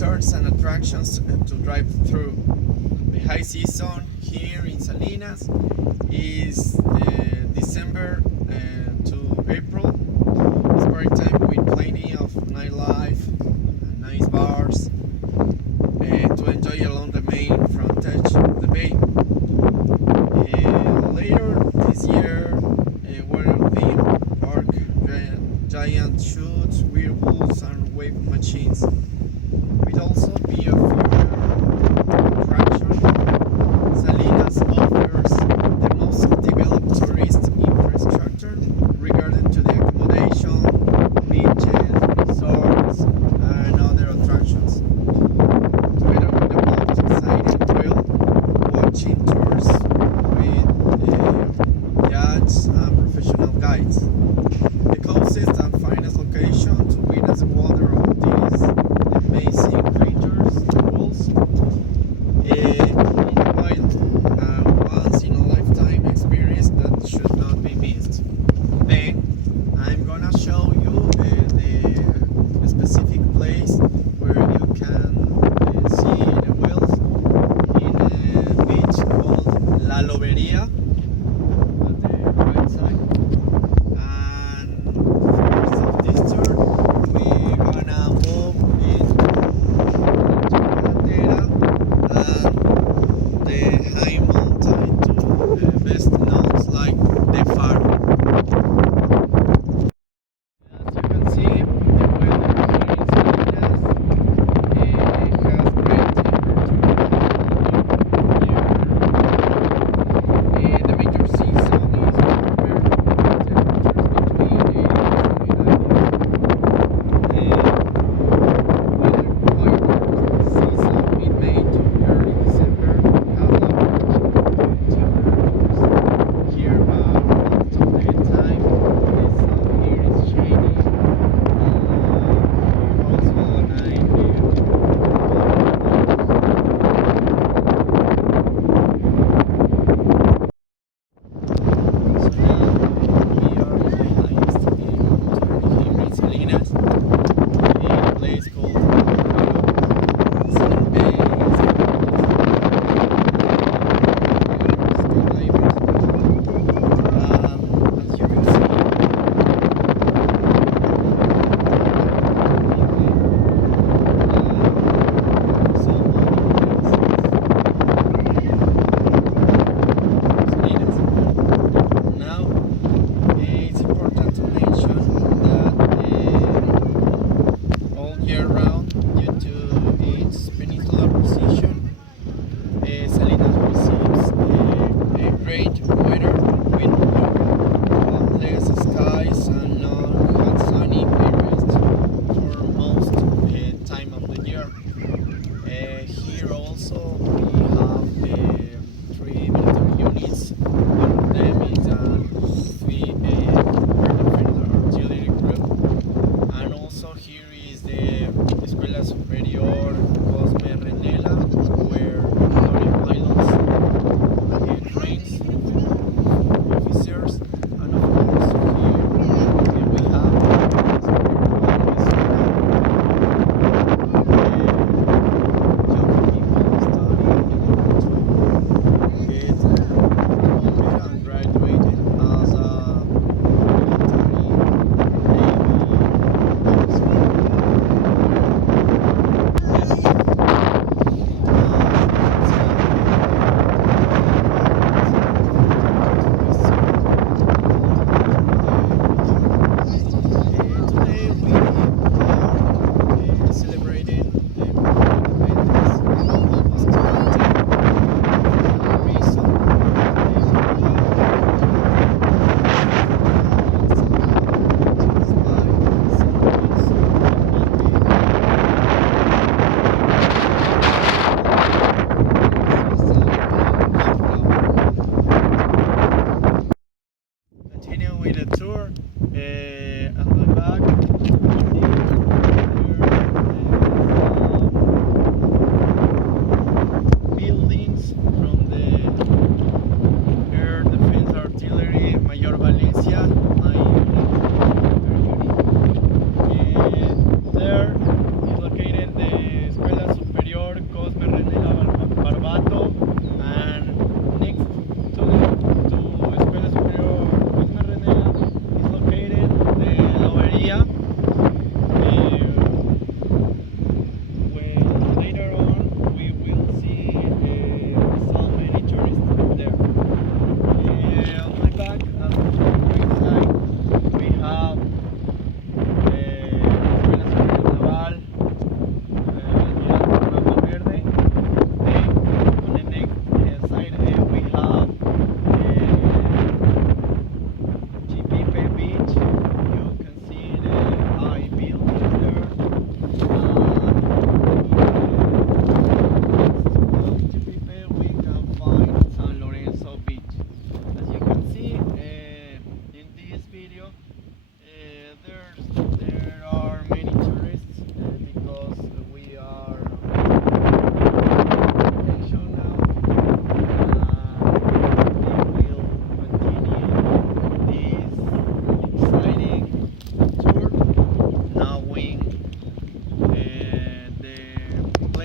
resorts and attractions to drive through. The high season here in Salinas is December to April. Springtime with plenty of nightlife, nice bars to enjoy along the main frontage of the bay. Later this year, water theme park, giant shoots, whirlpools, and wave machines. Will also be a future attraction. Salinas offers the most developed tourist infrastructure regarding to the accommodation, beaches, resorts, and other attractions.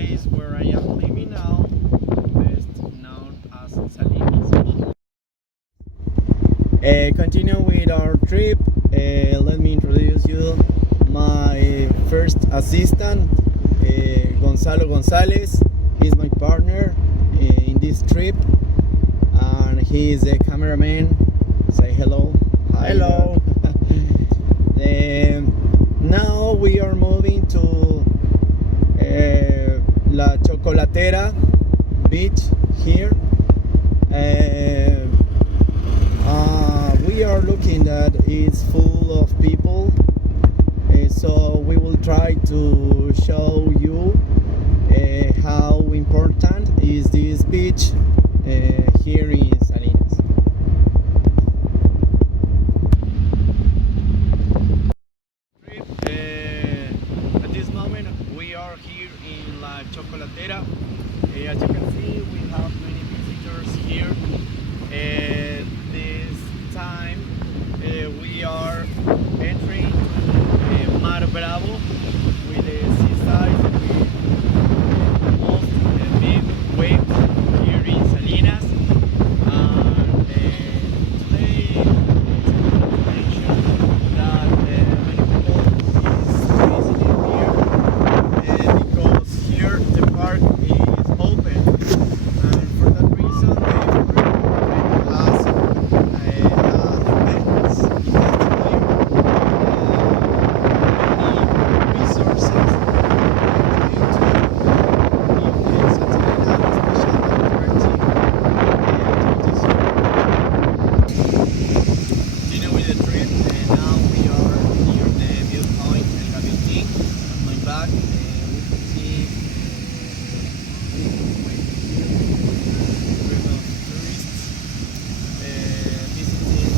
place where I am living now, best known as Salinas. Continue with our trip. Let me introduce you my first assistant, Gonzalo Gonzalez. He's my partner in this trip, and he is a cameraman. Say hello. Hi. Hello. Now we are moving to La Chocolatera beach here. We are looking that it's full of people, so we will try to show you how important is this beach here in Salinas. At this moment we are here in La Chocolatera. As you can see, we have many visitors here. This time we are entering Mar Bravo with the seaside with most big waves here in Salinas. And today it's mention that many people is visiting here because here the park is open, and for that reason the government has events here, many resources to give Santa Elena a special opportunity this year. Continue with the trip, and now we are near the viewpoint El Gavioti. On my back, we can see group of tourists visiting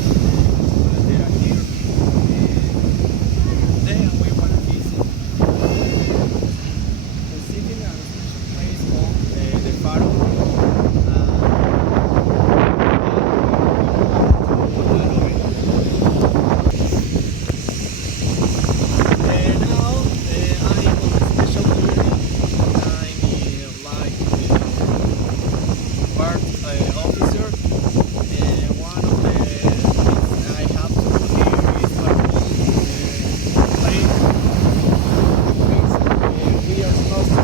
Chocolatera here. Then we want to visit a sitting and special place called the Faro. Now I'm on a special duty. I'm like part officer. One of the things I have to do here is patrol the place. We are supposed to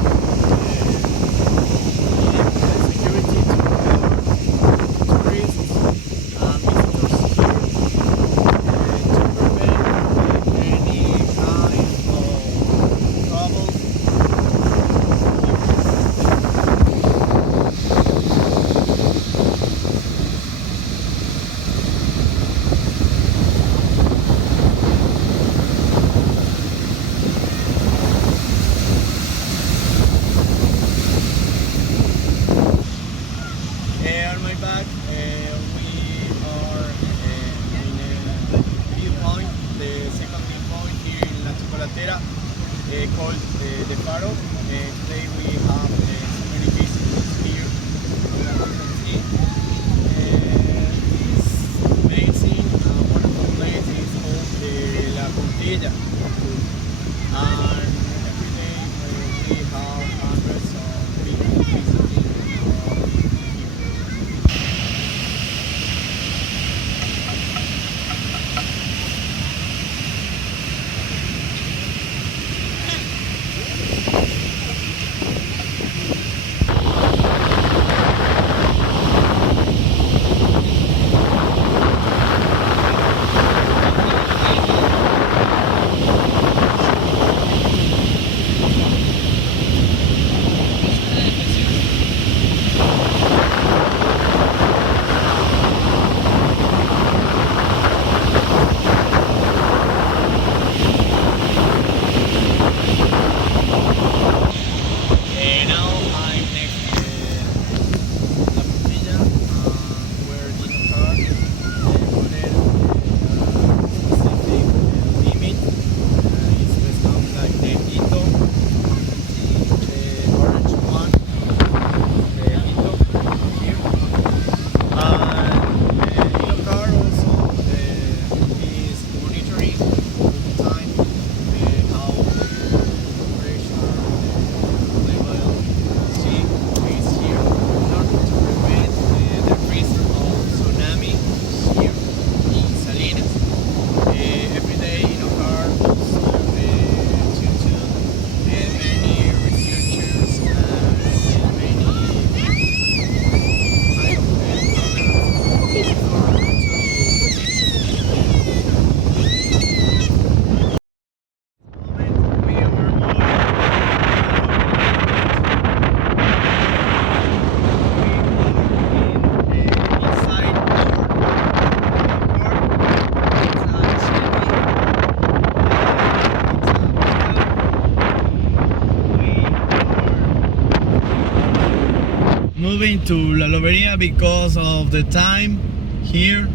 moving to La Loberia because of the time here.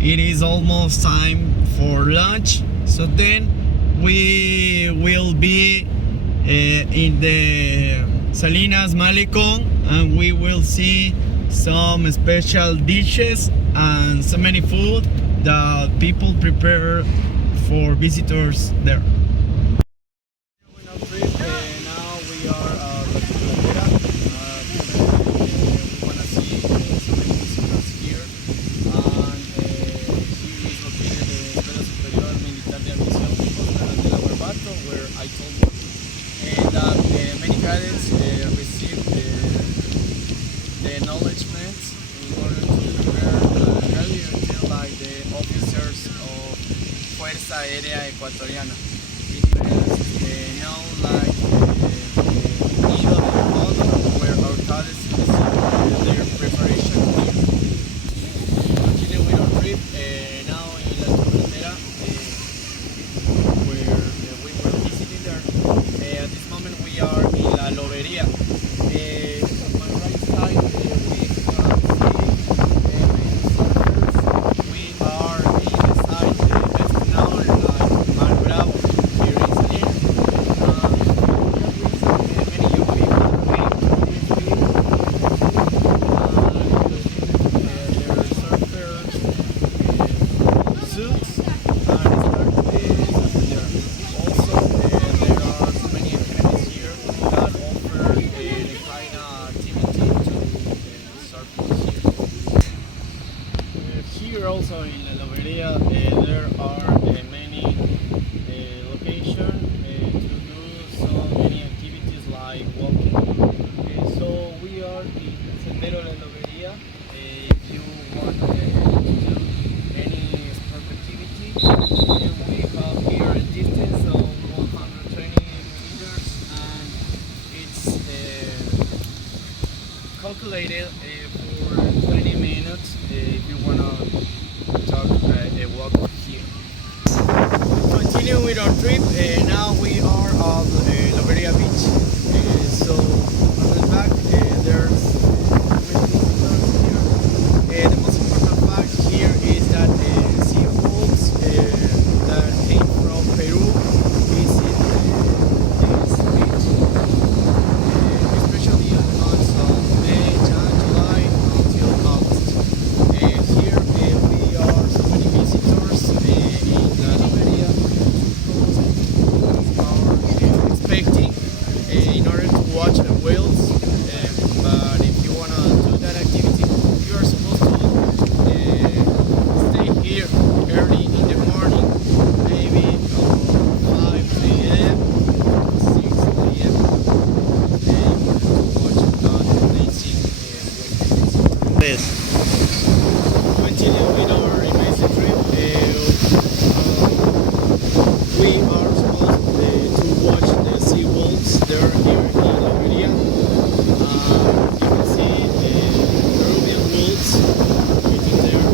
It is almost time for lunch, so then we will be in the Salinas Malecon, and we will see some special dishes and so many food that people prepare for visitors there. Now we are at we want to see so many visitors here, and here is located the Escuela Superior Militar de Admisión Posgrado de la Barbato, where I told you, and that many cadets receive the acknowledgements in order to prepare earlier until like the officers of Fuerza Aérea Ecuatoriana. It is known like Nido del Cóndor, where our cadets receive their preparation here. Continue with our trip now in La Carretera, where we were visiting there. At this moment we are in La Loberia. On my right side we can see we are in the side best known like Mar Bravo here in Salinas. Many young people came to this field, their surfers, suits, and start there. Also, there are so many academies here that offer the kind of activity to surfers here. Here also in La Loberia, there are many locations to do so many activities like walking. So we are in Sendero La Loberia. If you want to do any sport activity, we have here a distance of 120 meters, and it's calculated for 20 minutes if you want to talk a walk here. Continue with our trip. Now we are on Loberia Beach. So on the back there's many visitors here. The most important fact here is that sea wolves that came from Peru visit this beach, especially in the months of May, June, July until August. Here we are so many visitors in La Loberia are expecting in order to watch the whales. But if you want to do that activity, you are supposed to stay here early in the morning, maybe 5 a.m., 6 a.m. in order to watch the amazing whales. Continue with our amazing trip. We are supposed to watch the sea wolves. They're here in La Loberia. You can see Peruvian wolves waiting there.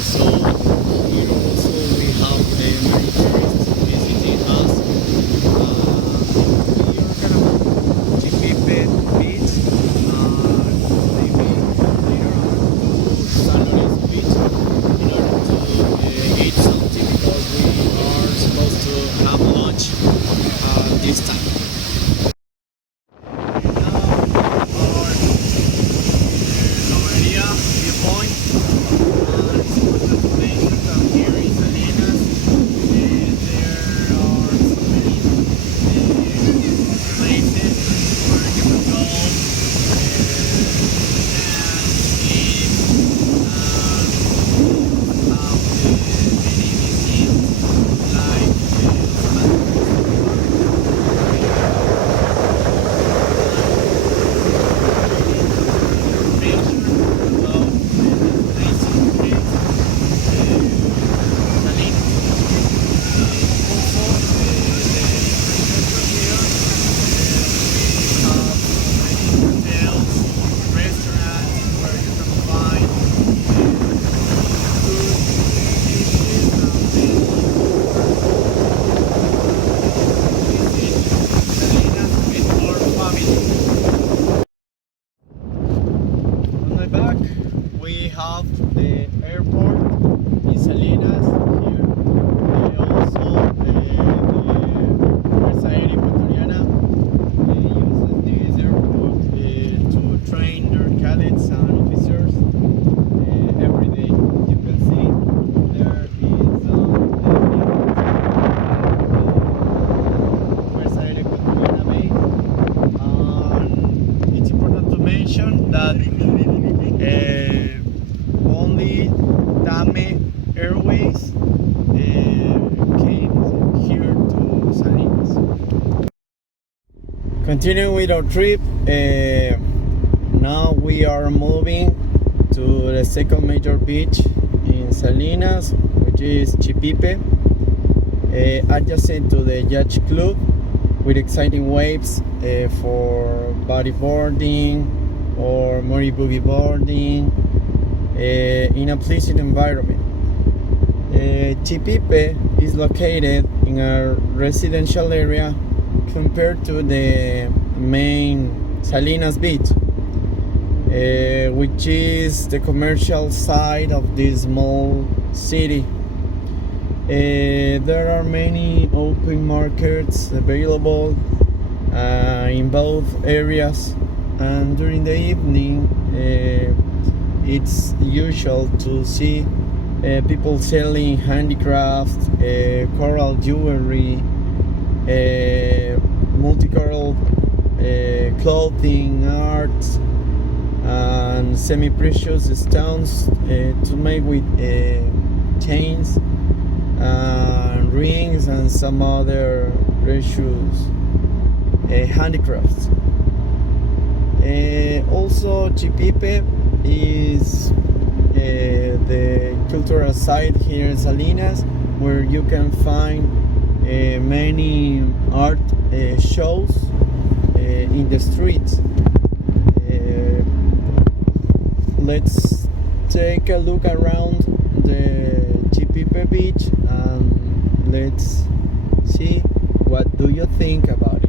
So here also we have many tourists visiting us. We are kind of Chipipe Beach. Maybe that only Dame Airways came here to Salinas. Continuing with our trip, now we are moving to the second major beach in Salinas, which is Chipipe, adjacent to the yacht club, with exciting waves for bodyboarding or Mori boogie boarding in a pleasant environment. Chipipe is located in a residential area compared to the main Salinas beach, which is the commercial side of this small city. There are many open markets available in both areas, and during the evening it's usual to see people selling handicrafts, coral jewelry, multicolored clothing, art, and semi-precious stones to make with chains, rings, and some other precious handicrafts. Also, Chipipe is the cultural site here in Salinas, where you can find many art shows in the streets. Let's take a look around the Chipipe beach and let's see what do you think about it.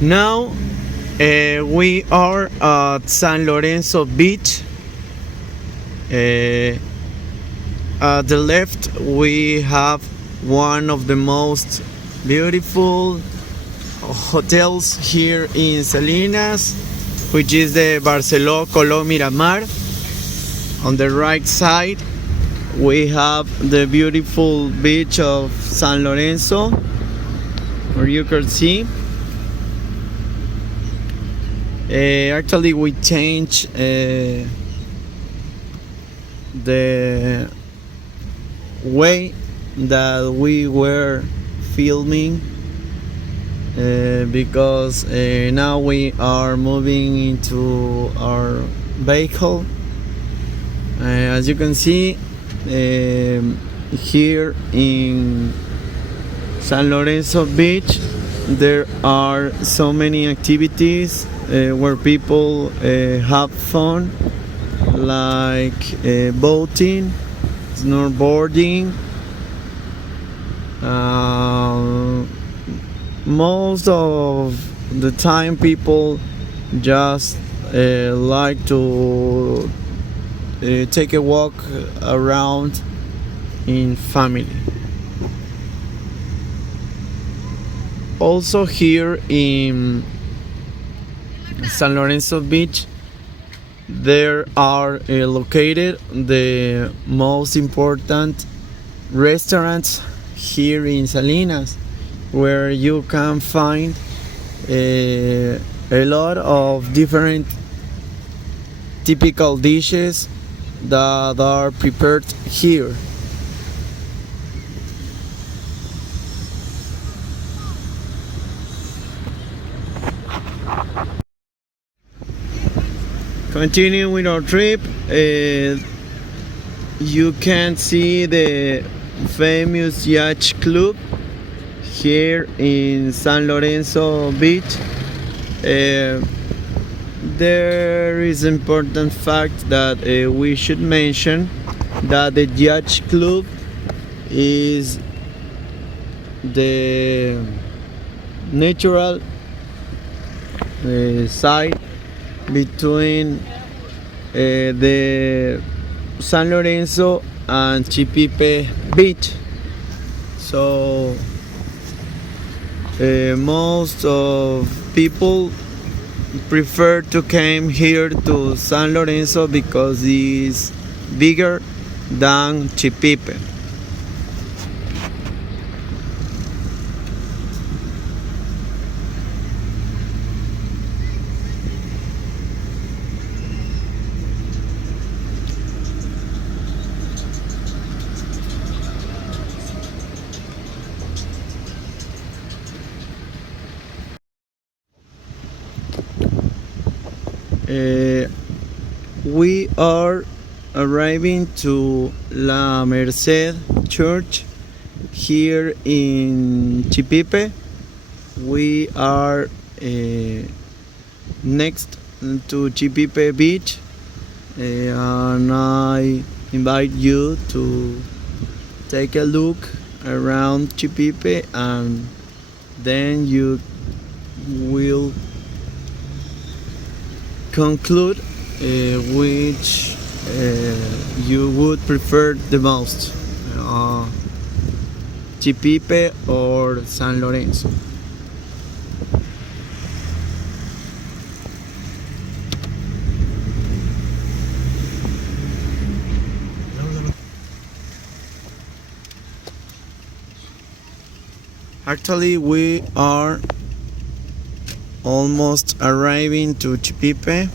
Now we are at San Lorenzo Beach. At the left we have one of the most beautiful hotels here in Salinas, which is the Barceló Coló Miramar. On the right side we have the beautiful beach of San Lorenzo, where you can see actually we changed the way that we were filming because now we are moving into our vehicle. As you can see, here in San Lorenzo Beach there are so many activities where people have fun, like boating, snowboarding. Most of the time people just like to take a walk around in family. Also here in San Lorenzo Beach there are located the most important restaurants here in Salinas, where you can find a lot of different typical dishes that are prepared here. Continuing with our trip, you can see the famous yacht club here in San Lorenzo Beach. There is an important fact that we should mention, that the yacht club is the natural side between the San Lorenzo and Chipipe beach. So most of people prefer to come here to San Lorenzo because it's bigger than Chipipe. Uh, we are arriving to La Merced Church here in Chipipe. We are next to Chipipe Beach, and I invite you to take a look around Chipipe, and then you will conclude which you would prefer the most, Chipipe or San Lorenzo. Actually, we are almost arriving to Chipipe.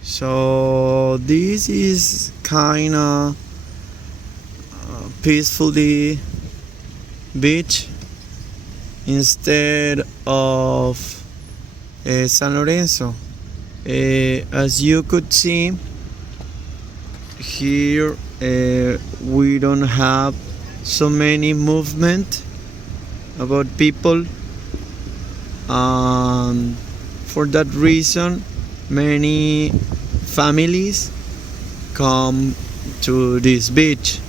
So this is kinda peacefully beach instead of San Lorenzo. As you could see here, we don't have so many movement about people, and for that reason many families come to this beach.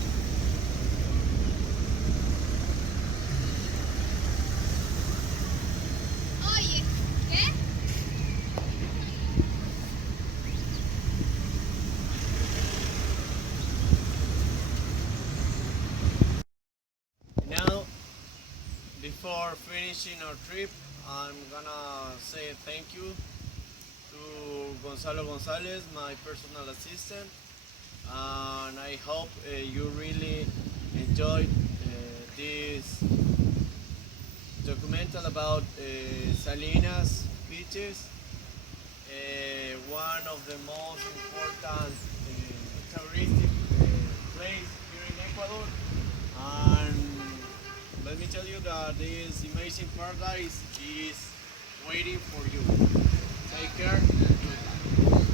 Now, before finishing our trip, I'm gonna say thank you to Gonzalo Gonzalez, my personal assistant, and I hope you really enjoyed this documental about Salinas beaches, one of the most important touristic place here in Ecuador. And let me tell you that this amazing paradise is waiting for you. Take care and goodbye.